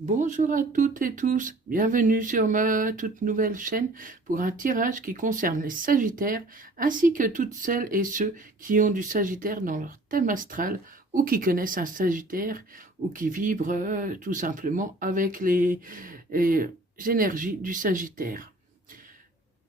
Bonjour à toutes et tous, bienvenue sur ma toute nouvelle chaîne pour un tirage qui concerne les Sagittaires ainsi que toutes celles et ceux qui ont du Sagittaire dans leur thème astral ou qui connaissent un Sagittaire ou qui vibrent tout simplement avec les énergies du Sagittaire.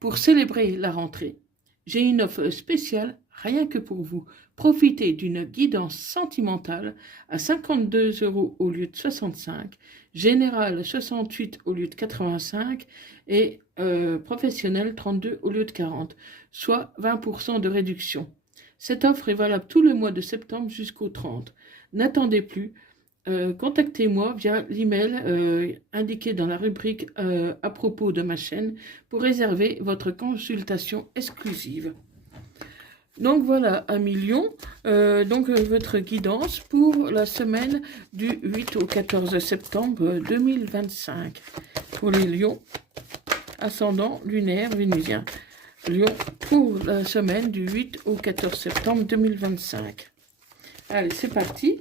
Pour célébrer la rentrée, j'ai une offre spéciale rien que pour vous. Profitez d'une guidance sentimentale à 52 € au lieu de 65, générale 68 au lieu de 85 et professionnel 32 au lieu de 40, soit 20% de réduction. Cette offre est valable tout le mois de septembre jusqu'au 30. N'attendez plus, contactez-moi via l'email indiqué dans la rubrique à propos de ma chaîne pour réserver votre consultation exclusive. Donc voilà, amis Lion, votre guidance pour la semaine du 8 au 14 septembre 2025. Pour les Lions, ascendant lunaire vénusien. Lion pour la semaine du 8 au 14 septembre 2025. Allez, c'est parti.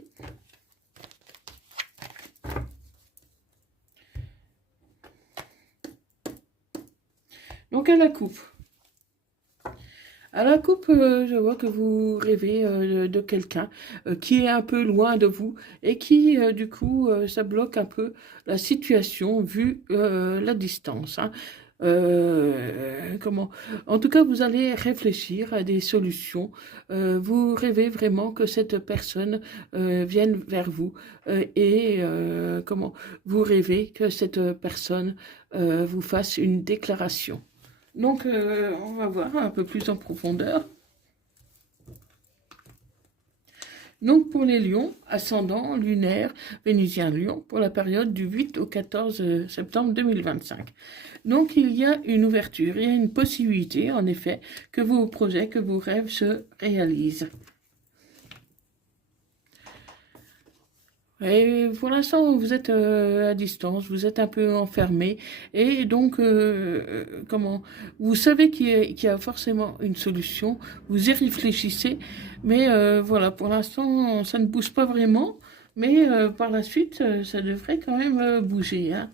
Donc à la coupe. À la coupe, je vois que vous rêvez de quelqu'un qui est un peu loin de vous et qui, du coup, ça bloque un peu la situation vu la distance. Hein. Comment? En tout cas, vous allez réfléchir à des solutions. Vous rêvez vraiment que cette personne vienne vers vous comment? Vous rêvez que cette personne vous fasse une déclaration. Donc, on va voir un peu plus en profondeur. Donc, pour les lions, ascendant, lunaire, vénusien lion, pour la période du 8 au 14 septembre 2025. Donc, il y a une ouverture, il y a une possibilité, en effet, que vos projets, que vos rêves se réalisent. Et pour l'instant, vous êtes à distance, vous êtes un peu enfermé, et donc, vous savez qu'il y a forcément une solution, vous y réfléchissez, mais voilà, pour l'instant, ça ne bouge pas vraiment, mais par la suite, ça devrait quand même bouger, hein.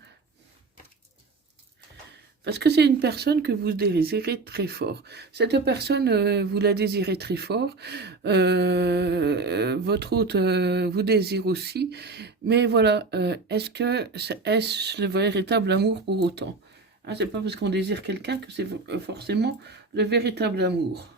Parce que c'est une personne que vous désirez très fort. Cette personne, vous la désirez très fort. Votre hôte vous désire aussi. Mais voilà, est-ce le véritable amour pour autant? Hein, c'est pas parce qu'on désire quelqu'un que c'est forcément le véritable amour.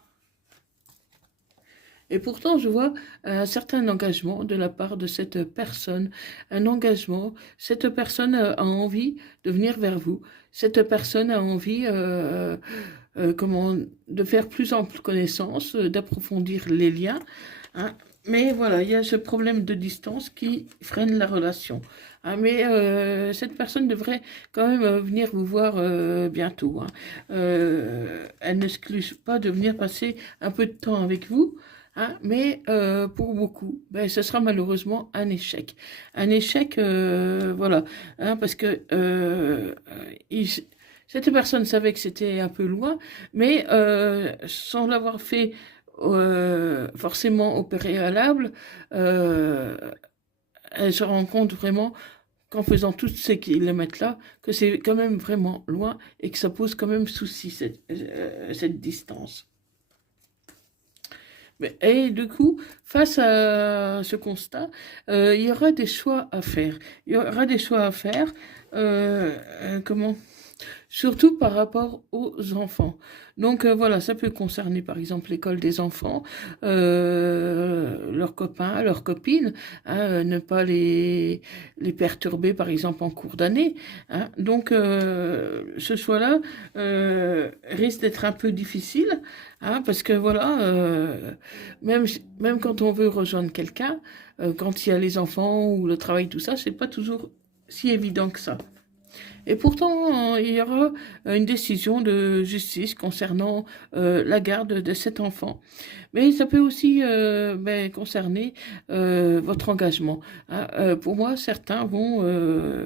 Et pourtant, je vois un certain engagement de la part de cette personne, un engagement. Cette personne a envie de venir vers vous. Cette personne a envie, de faire plus ample connaissance, d'approfondir les liens. Hein. Mais voilà, il y a ce problème de distance qui freine la relation. Hein, mais cette personne devrait quand même venir vous voir bientôt. Hein. Elle n'exclut pas de venir passer un peu de temps avec vous. Hein, mais pour beaucoup, ben, ce sera malheureusement un échec. Un échec, voilà, hein, parce que cette personne savait que c'était un peu loin, mais sans l'avoir fait forcément au préalable, elle se rend compte vraiment qu'en faisant tous ces kilomètres-là, que c'est quand même vraiment loin et que ça pose quand même souci, cette distance. Et du coup, face à ce constat, il y aura des choix à faire. Il y aura des choix à faire. Comment? Surtout par rapport aux enfants. Donc voilà, ça peut concerner par exemple l'école des enfants, leurs copains, leurs copines, hein, ne pas les perturber par exemple en cours d'année. Hein. Donc ce choix-là risque d'être un peu difficile, hein, parce que voilà, même quand on veut rejoindre quelqu'un, quand il y a les enfants ou le travail, tout ça, c'est pas toujours si évident que ça. Et pourtant, il y aura une décision de justice concernant la garde de cet enfant. Mais ça peut aussi concerner votre engagement. Hein. Pour moi, certains vont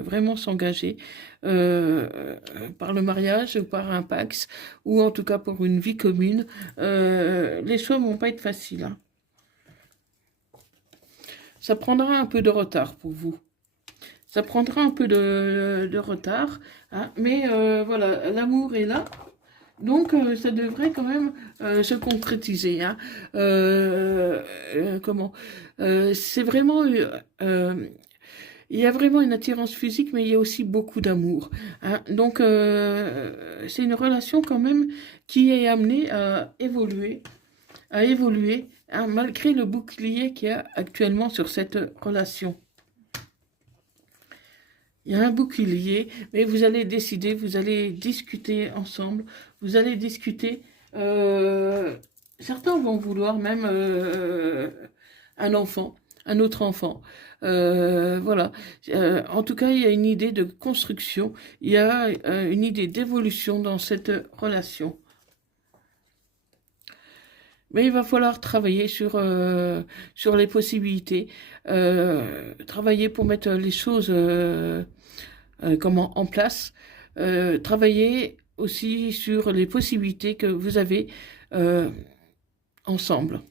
vraiment s'engager par le mariage ou par un pax, ou en tout cas pour une vie commune. Les choix ne vont pas être faciles. Hein. Ça prendra un peu de retard pour vous. Ça prendra un peu de retard, hein, mais voilà, l'amour est là. Donc, ça devrait quand même se concrétiser. Hein. Comment c'est vraiment... il y a vraiment une attirance physique, mais il y a aussi beaucoup d'amour. Hein. Donc, c'est une relation quand même qui est amenée à évoluer, hein, malgré le bouclier qu'il y a actuellement sur cette relation. Il y a un bouclier, mais vous allez décider, vous allez discuter ensemble, vous allez discuter. Certains vont vouloir même un enfant, un autre enfant. Voilà. En tout cas, il y a une idée de construction, il y a une idée d'évolution dans cette relation. Mais il va falloir travailler sur les possibilités, travailler pour mettre les choses comment, en place, travailler aussi sur les possibilités que vous avez ensemble.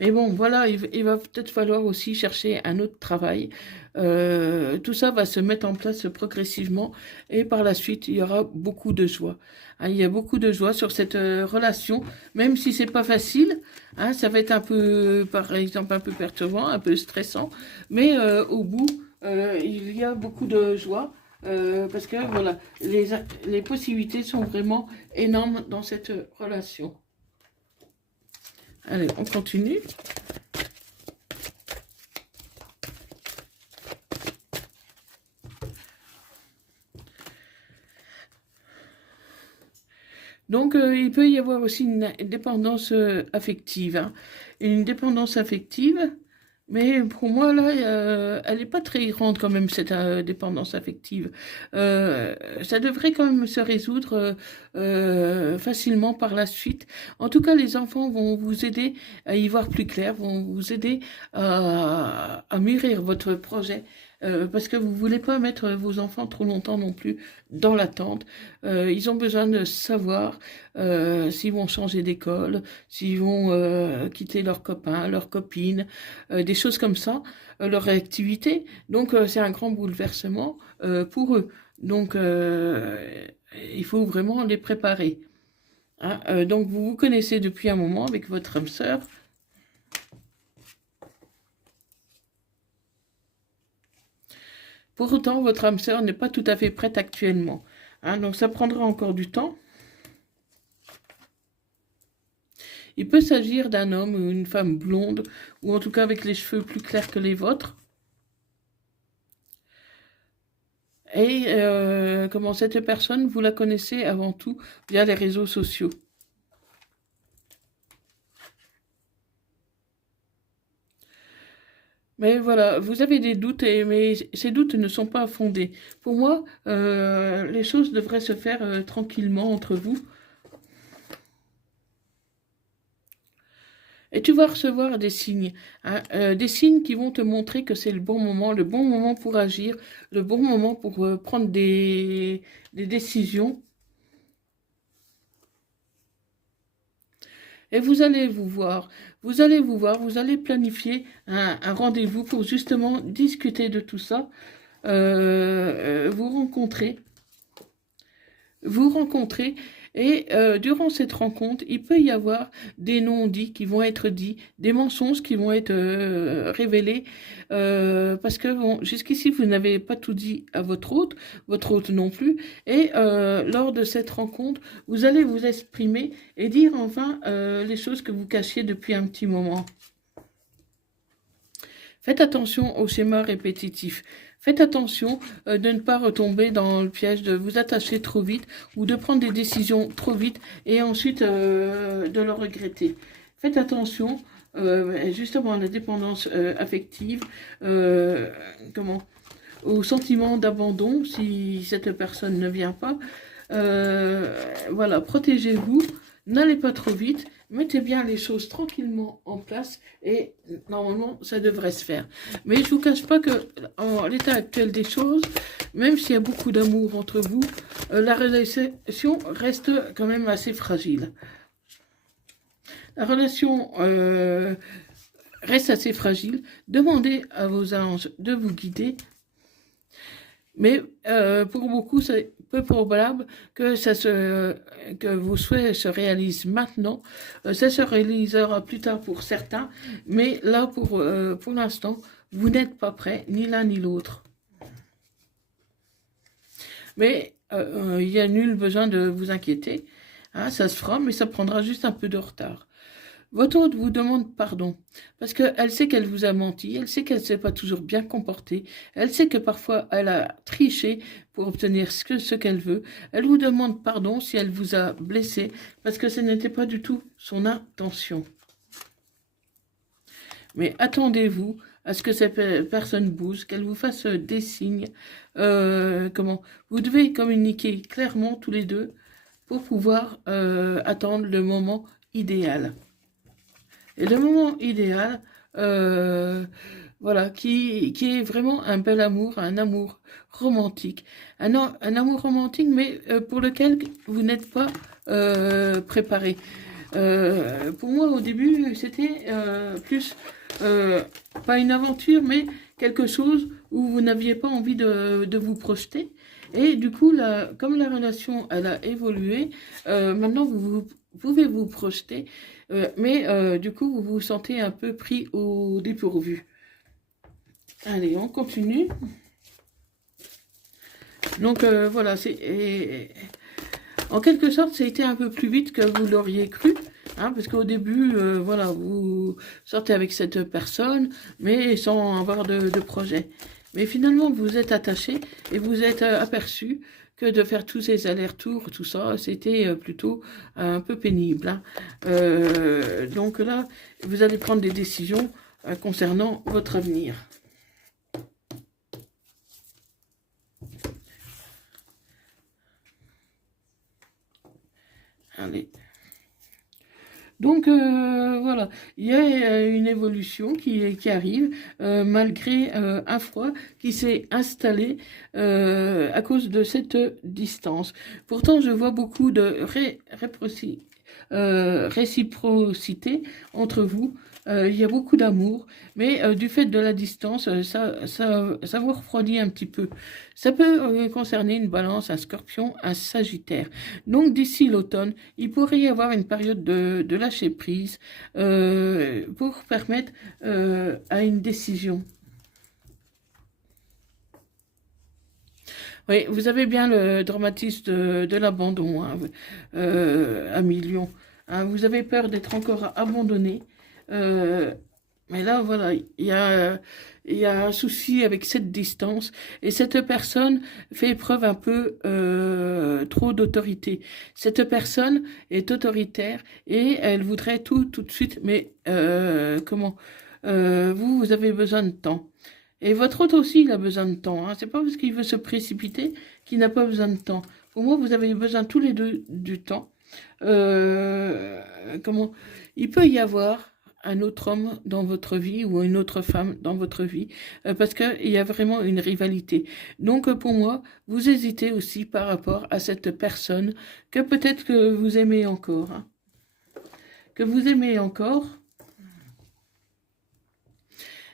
Mais bon, voilà, il va peut-être falloir aussi chercher un autre travail. Tout ça va se mettre en place progressivement et par la suite, il y aura beaucoup de joie. Hein, il y a beaucoup de joie sur cette relation, même si c'est pas facile. Hein, ça va être un peu, par exemple, un peu perturbant, un peu stressant, mais au bout, il y a beaucoup de joie. Parce que voilà, les possibilités sont vraiment énormes dans cette relation. Allez, on continue. Donc, il peut y avoir aussi une dépendance affective. Hein. Une dépendance affective, mais pour moi, là, elle n'est pas très grande quand même, cette dépendance affective. Ça devrait quand même se résoudre facilement par la suite. En tout cas, les enfants vont vous aider à y voir plus clair, vont vous aider à mûrir votre projet. Parce que vous ne voulez pas mettre vos enfants trop longtemps non plus dans l'attente. Ils ont besoin de savoir s'ils vont changer d'école, s'ils vont quitter leurs copains, leurs copines, des choses comme ça, leur réactivité. Donc, c'est un grand bouleversement pour eux. Donc, il faut vraiment les préparer. Hein. Donc, vous vous connaissez depuis un moment avec votre âme sœur. Pour autant, votre âme sœur n'est pas tout à fait prête actuellement. Hein, donc, ça prendra encore du temps. Il peut s'agir d'un homme ou une femme blonde, ou en tout cas avec les cheveux plus clairs que les vôtres. Et comment cette personne, vous la connaissez avant tout via les réseaux sociaux. Mais voilà, vous avez des doutes, mais ces doutes ne sont pas fondés. Pour moi, les choses devraient se faire tranquillement entre vous. Et tu vas recevoir hein, des signes qui vont te montrer que c'est le bon moment pour agir, le bon moment pour prendre des décisions. Et vous allez planifier un rendez-vous pour justement discuter de tout ça, vous rencontrer et durant cette rencontre, il peut y avoir des non-dits qui vont être dits, des mensonges qui vont être révélés, parce que bon, jusqu'ici, vous n'avez pas tout dit à votre hôte non plus, et lors de cette rencontre, vous allez vous exprimer et dire enfin les choses que vous cachiez depuis un petit moment. Faites attention aux schémas répétitifs. Faites attention de ne pas retomber dans le piège de vous attacher trop vite ou de prendre des décisions trop vite et ensuite de le regretter. Faites attention justement à la dépendance affective, au sentiment d'abandon si cette personne ne vient pas. Voilà, protégez-vous, n'allez pas trop vite. Mettez bien les choses tranquillement en place et normalement, ça devrait se faire. Mais je ne vous cache pas que en l'état actuel des choses, même s'il y a beaucoup d'amour entre vous, la relation reste quand même assez fragile. La relation reste assez fragile. Demandez à vos anges de vous guider. Mais pour beaucoup, c'est peu probable que, que vos souhaits se réalisent maintenant. Ça se réalisera plus tard pour certains, mais là, pour l'instant, vous n'êtes pas prêts, ni l'un ni l'autre. Mais il n'y a nul besoin de vous inquiéter. Hein, ça se fera, mais ça prendra juste un peu de retard. Votre hôte vous demande pardon, parce qu'elle sait qu'elle vous a menti, elle sait qu'elle ne s'est pas toujours bien comportée, elle sait que parfois elle a triché pour obtenir ce qu'elle veut. Elle vous demande pardon si elle vous a blessé, parce que ce n'était pas du tout son intention. Mais attendez-vous à ce que cette personne bouge, qu'elle vous fasse des signes. Vous devez communiquer clairement tous les deux pour pouvoir attendre le moment idéal. Et le moment idéal, voilà, qui est vraiment un bel amour, un amour romantique. Un amour romantique, mais pour lequel vous n'êtes pas préparé. Pour moi, au début, c'était plus, pas une aventure, mais quelque chose où vous n'aviez pas envie de vous projeter. Et du coup, comme la relation, elle a évolué, maintenant, vous pouvez vous projeter, mais du coup, vous vous sentez un peu pris au dépourvu. Allez, on continue. Donc, voilà, en quelque sorte, ça a été un peu plus vite que vous l'auriez cru, hein, parce qu'au début, voilà, vous sortez avec cette personne, mais sans avoir de projet. Mais finalement, vous êtes attaché et vous êtes aperçu que de faire tous ces allers-retours, tout ça, c'était plutôt un peu pénible. Hein. Donc là, vous allez prendre des décisions concernant votre avenir. Allez. Donc voilà, il y a une évolution qui arrive malgré un froid qui s'est installé à cause de cette distance. Pourtant, je vois beaucoup de réciprocité entre vous. Il y a beaucoup d'amour, mais du fait de la distance, ça vous refroidit un petit peu. Ça peut concerner une balance, un scorpion, un sagittaire. Donc d'ici l'automne, il pourrait y avoir une période de lâcher prise pour permettre à une décision. Oui, vous avez bien le dramatisme de l'abandon, hein, à millions. Hein, vous avez peur d'être encore abandonné. Mais là, voilà, il y a un souci avec cette distance et cette personne fait preuve un peu trop d'autorité. Cette personne est autoritaire et elle voudrait tout de suite, mais vous avez besoin de temps. Et votre autre aussi, il a besoin de temps. Hein. C'est pas parce qu'il veut se précipiter qu'il n'a pas besoin de temps. Pour moi, vous avez besoin tous les deux du temps. Euh, il peut y avoir un autre homme dans votre vie ou une autre femme dans votre vie parce qu'il y a vraiment une rivalité. Donc pour moi, vous hésitez aussi par rapport à cette personne que peut-être que vous aimez encore. Hein. Que vous aimez encore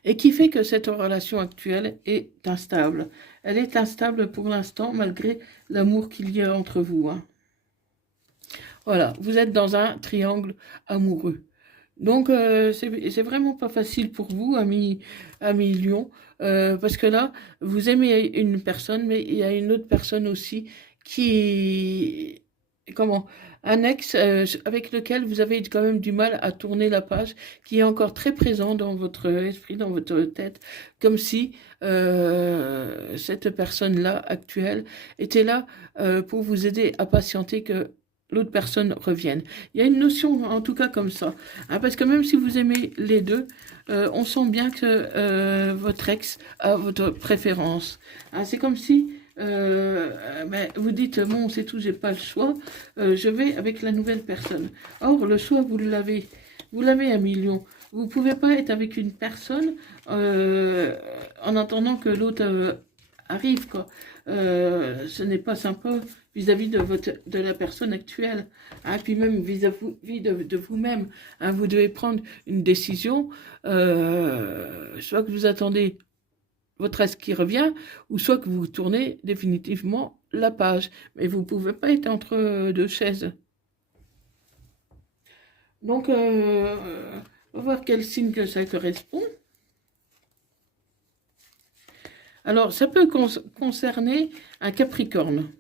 et qui fait que cette relation actuelle est instable. Elle est instable pour l'instant malgré l'amour qu'il y a entre vous. Hein. Voilà, vous êtes dans un triangle amoureux. Donc, c'est vraiment pas facile pour vous, ami Lion, parce que là, vous aimez une personne, mais il y a une autre personne aussi qui, un ex avec lequel vous avez quand même du mal à tourner la page, qui est encore très présent dans votre esprit, dans votre tête, comme si cette personne-là, actuelle, était là pour vous aider à patienter que l'autre personne revienne. Il y a une notion, en tout cas, comme ça. Hein, parce que même si vous aimez les deux, on sent bien que votre ex a votre préférence. Hein, c'est comme si vous dites, bon, c'est tout, j'ai pas le choix, je vais avec la nouvelle personne. Or, le choix, vous l'avez. Vous l'avez à million. Vous pouvez pas être avec une personne en attendant que l'autre arrive, quoi. ce n'est pas sympa vis-à-vis de la personne actuelle, hein, puis même vis-à-vis de vous-même, hein, vous devez prendre une décision, soit que vous attendez votre ex qui revient, ou soit que vous tournez définitivement la page, mais vous ne pouvez pas être entre deux chaises. Donc, on va voir quel signe que ça correspond. Alors, ça peut concerner un Capricorne.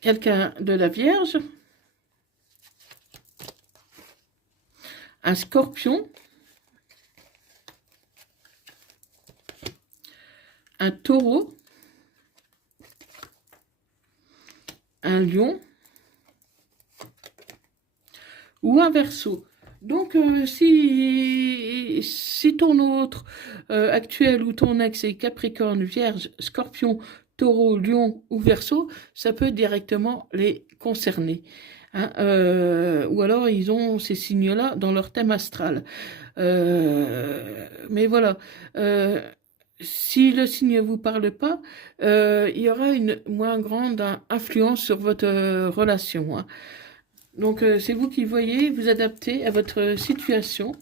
Quelqu'un de la Vierge. Un Scorpion. Un Taureau. Un Lion. Ou un Verseau. Donc, si ton autre actuel ou ton ex est Capricorne, Vierge, Scorpion, Taureau, Lion ou Verseau, ça peut directement les concerner. Hein, ou alors, ils ont ces signes-là dans leur thème astral. Mais voilà. Si le signe ne vous parle pas, il y aura une moins grande influence sur votre relation. Hein. Donc, c'est vous qui voyez, vous adaptez à votre situation.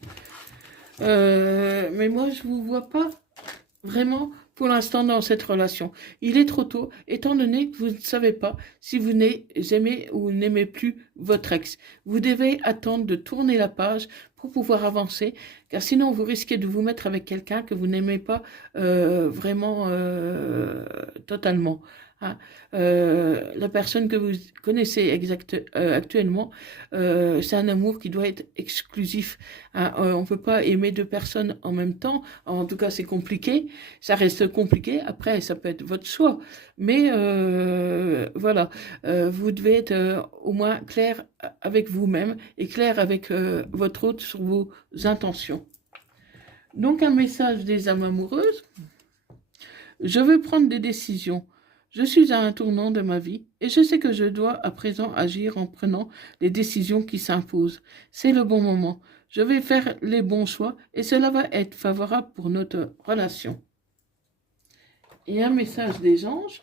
Mais moi, je ne vous vois pas vraiment pour l'instant dans cette relation. Il est trop tôt, étant donné que vous ne savez pas si vous aimez ou n'aimez plus votre ex. Vous devez attendre de tourner la page pour pouvoir avancer, car sinon vous risquez de vous mettre avec quelqu'un que vous n'aimez pas vraiment totalement. Hein. La personne que vous connaissez actuellement, c'est un amour qui doit être exclusif. Hein. On ne peut pas aimer deux personnes en même temps. En tout cas, c'est compliqué. Ça reste compliqué. Après, ça peut être votre choix. Mais voilà, vous devez être au moins clair avec vous-même et clair avec votre autre sur vos intentions. Donc, un message des âmes amoureuses. Je veux prendre des décisions. Je suis à un tournant de ma vie et je sais que je dois à présent agir en prenant les décisions qui s'imposent. C'est le bon moment. Je vais faire les bons choix et cela va être favorable pour notre relation. Et un message des anges.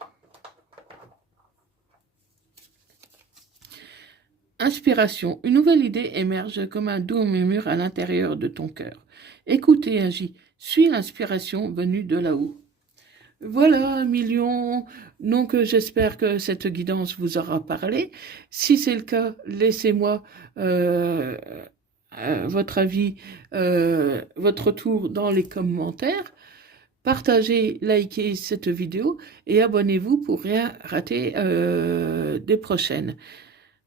Inspiration. Une nouvelle idée émerge comme un doux murmure à l'intérieur de ton cœur. Écoute et agis. Suis l'inspiration venue de là-haut. Voilà, millions. Donc, j'espère que cette guidance vous aura parlé. Si c'est le cas, laissez-moi votre avis, votre retour dans les commentaires. Partagez, likez cette vidéo et abonnez-vous pour rien rater des prochaines.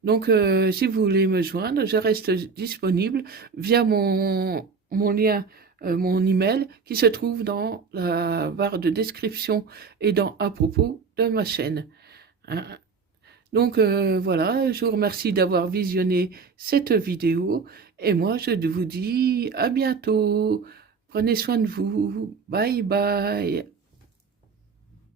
Donc, si vous voulez me joindre, je reste disponible via mon lien, mon email qui se trouve dans la barre de description et dans à propos de ma chaîne. Hein. Donc, voilà, je vous remercie d'avoir visionné cette vidéo et moi, je vous dis à bientôt. Prenez soin de vous. Bye bye.